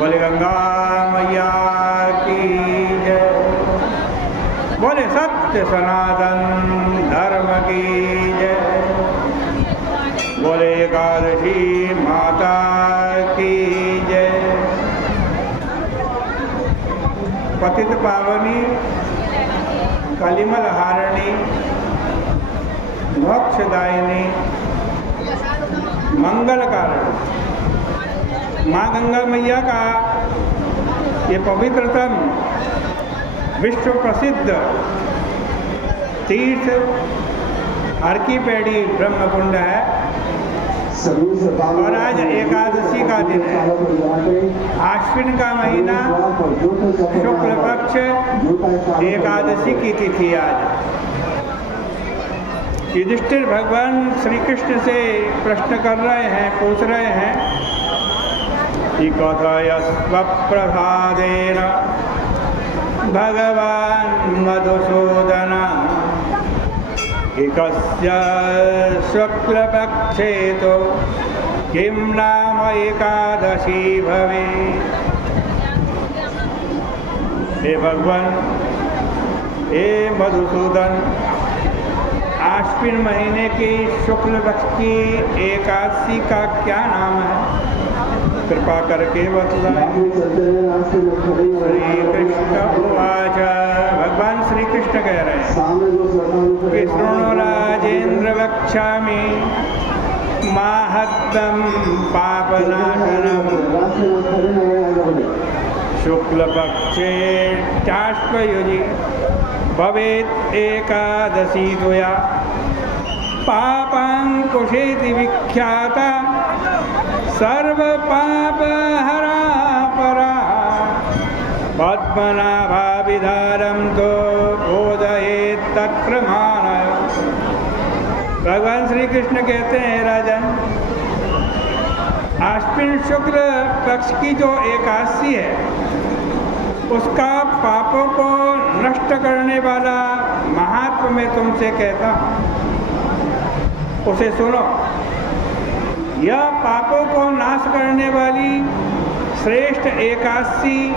बोले गंगा मैया की जय। बोले सत्य सनातन धर्म की जय। बोले एकादशी माता की जय। पतित पावनी कलिमल हारिणी मोक्षदायिनी मंगल कारण माँ गंगा मैया का ये पवित्रतम विश्व प्रसिद्ध तीर्थ हर की पैड़ी ब्रह्मकुंड है और आज एकादशी का दिन है। आश्विन का महीना शुक्ल पक्ष एकादशी की तिथि आज। युधिष्ठिर भगवान श्री कृष्ण से प्रश्न कर रहे हैं, पूछ रहे हैं कि कथयस्वप्रसादेन भगवान मधुसूदन कस्य शुक्लपक्षे तो किं नाम एकादशी भवे। हे भगवान, हे मधुसूदन, आश्विन महीने की शुक्ल पक्ष की एकादशी का क्या नाम है? कृपा करके बतलाएं। श्री कृष्ण उवाच। भगवान श्री कृष्ण कह रहे हैं कि शृणु राजेन्द्र वक्ष्यामि माहात्म्यं पापनाशनम् शुक्लपक्षे चाश्वयुजि भवेत् एकादशी त्वया पापाङ्कुशेति विख्याता सर्वपापहरा परा पद्मनाभाभिधारं तो बोधयेत् तत्प्रमाणय। भगवान श्री कृष्ण कहते हैं, राजन, आश्विन शुक्ल पक्ष की जो एकादशी है उसका पापों को नष्ट करने वाला महात्म्य मैं तुमसे कहता हूँ, उसे सुनो। यह पापों को नाश करने वाली श्रेष्ठ एकादशी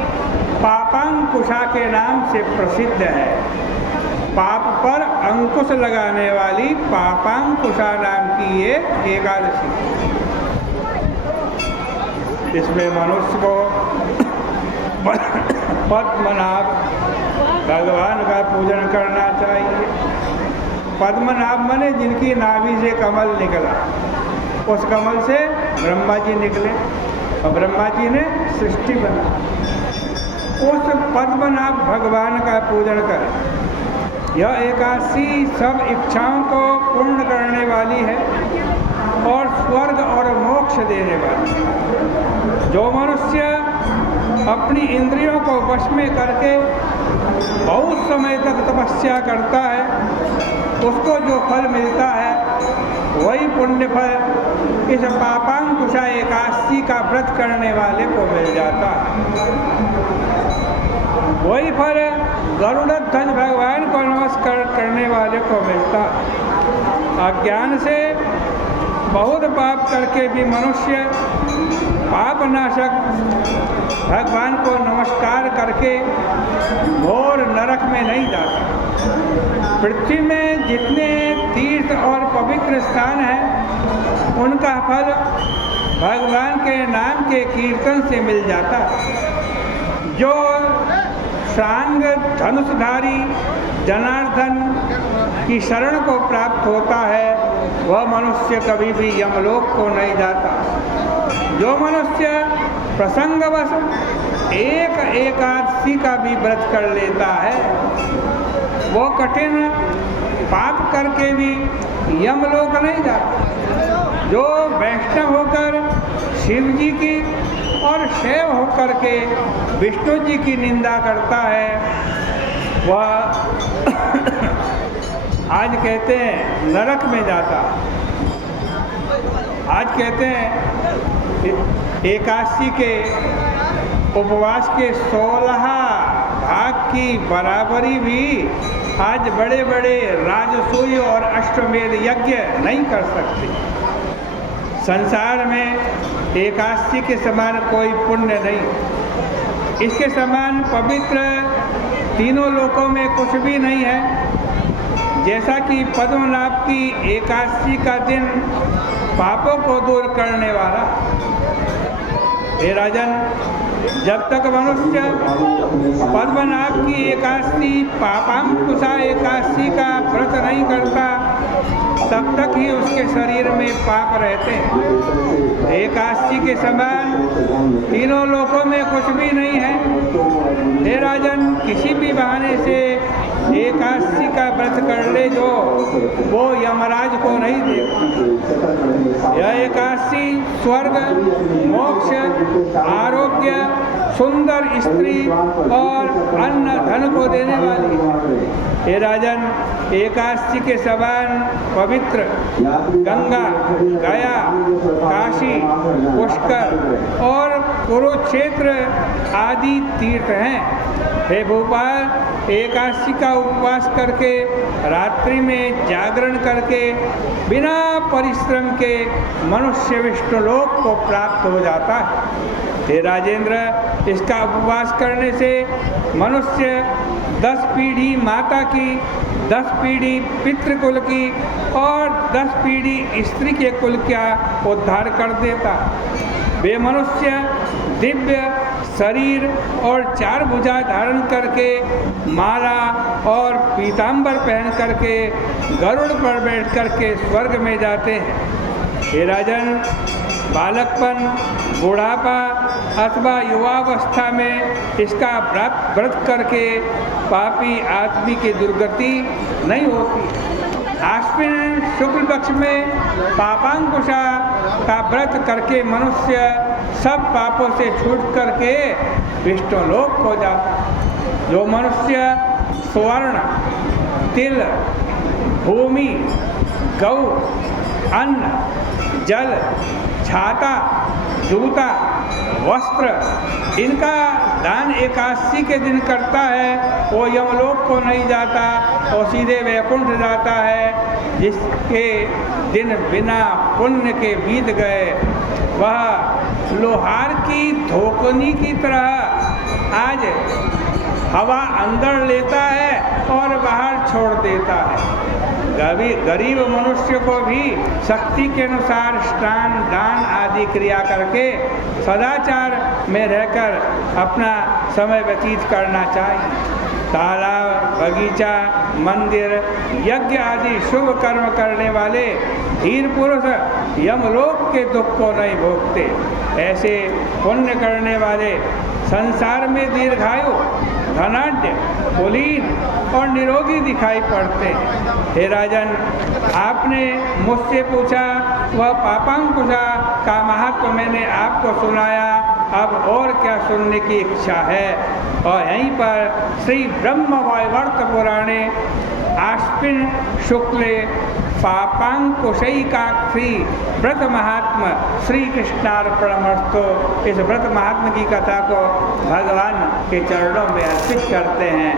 पापांकुशा के नाम से प्रसिद्ध है। पाप पर अंकुश लगाने वाली पापांकुशा नाम की ये एकादशी। इसमें मनुष्य को पद्मनाभ भगवान का पूजन करना चाहिए। पद्मनाभ माने जिनकी नाभि से कमल निकला, उस कमल से ब्रह्मा जी निकले और ब्रह्मा जी ने सृष्टि बना। उस पद्मनाभ भगवान का पूजन करें। यह एकादशी सब इच्छाओं को पूर्ण करने वाली है और स्वर्ग और मोक्ष देने वाली है। जो मनुष्य अपनी इंद्रियों को वश में करके बहुत समय तक तपस्या करता है, उसको जो फल मिलता है वही पुण्य फल इस पापांकुशा एकादशी का व्रत करने वाले को मिल जाता है। वही फल गरुड़ध्वज भगवान को नमस्कार करने वाले को मिलता है। अज्ञान से बहुत पाप करके भी मनुष्य पापनाशक भगवान को नमस्कार करके घोर नरक में नहीं जाता। पृथ्वी में जितने तीर्थ और पवित्र स्थान हैं उनका फल भगवान के नाम के कीर्तन से मिल जाता है। जो सांग धनुषधारी जनार्दन की शरण को प्राप्त होता है वह मनुष्य कभी भी यमलोक को नहीं जाता। जो मनुष्य प्रसंगवश एक एकादशी का भी व्रत कर लेता है वो कठिन पाप करके भी यमलोक नहीं जाता। जो वैष्णव होकर शिव जी की और शैव होकर के विष्णु जी की निंदा करता है वह आज कहते हैं नरक में जाता। आज कहते हैं एकादशी के उपवास के 16 भाग की बराबरी भी आज बड़े बड़े राजसूय और अश्वमेध यज्ञ नहीं कर सकते। संसार में एकादशी के समान कोई पुण्य नहीं, इसके समान पवित्र तीनों लोकों में कुछ भी नहीं है। जैसा कि पद्मनाभ की एकादशी का दिन पापों को दूर करने वाला। हे राजन, जब तक मनुष्य पद्मनाभ की एकादशी पापांकुशा एकादशी का व्रत नहीं करता, तब तक ही उसके शरीर में पाप रहते हैं। एकादशी के समान तीनों लोकों में कुछ भी नहीं है। हे राजन, किसी भी बहाने से एकादशी का व्रत कर ले जो, वो यमराज को नहीं देखता। यह एकादशी स्वर्ग, मोक्ष, आरोग्य, सुंदर स्त्री और अन्न धन को देने वाली है। हे राजन, एकादशी के समान पवित्र गंगा, गया, काशी, पुष्कर और कुरुक्षेत्र आदि तीर्थ हैं। हे भोपाल, एकादशी का उपवास करके, रात्रि में जागरण करके, बिना परिश्रम के मनुष्य विष्णुलोक को प्राप्त हो जाता है। हे राजेंद्र, इसका उपवास करने से मनुष्य 10 पीढ़ी माता की, 10 पीढ़ी पितृकुल की और 10 पीढ़ी स्त्री के कुल का उद्धार कर देता। वे मनुष्य दिव्य शरीर और 4 भुजा धारण करके, माला और पीताम्बर पहन करके, गरुड़ पर बैठ करके स्वर्ग में जाते हैं। हे राजन, बालकपन, बुढ़ापा अथवा युवावस्था में इसका व्रत करके पापी आदमी की दुर्गति नहीं होती। आश्विन शुक्ल पक्ष में पापांकुशा का व्रत करके मनुष्य सब पापों से छूट करके विष्णुलोक हो जाता। जो मनुष्य स्वर्ण, तिल, भूमि, गौ, अन्न, जल, छाता, जूता, वस्त्र इनका दान एकादशी के दिन करता है, वो यमलोक को नहीं जाता, वो सीधे वैकुंठ जाता है। जिसके दिन बिना पुण्य के बीत गए, वह लोहार की धोकनी की तरह आज हवा अंदर लेता है और बाहर छोड़ देता है। गरीब मनुष्य को भी शक्ति के अनुसार स्नान, दान आदि क्रिया करके सदाचार में रहकर अपना समय व्यतीत करना चाहिए। तालाब, बगीचा, मंदिर, यज्ञ आदि शुभ कर्म करने वाले धीर पुरुष यमलोक के दुख को नहीं भोगते। ऐसे पुण्य करने वाले संसार में दीर्घायु, धनाढ्य, कुलीन और निरोगी दिखाई पड़ते हैं। हे राजन, आपने मुझसे पूछा, वह पापांकुशा का महत्व मैंने आपको सुनाया, अब और क्या सुनने की इच्छा है। और यहीं पर श्री ब्रह्म वैवर्त पुराणे आश्विन शुक्ले पापांकुशैकाक्षी व्रत महात्मा श्री कृष्णार्पणमस्तु। इस व्रत महात्मा की कथा को भगवान के चरणों में अर्पित करते हैं।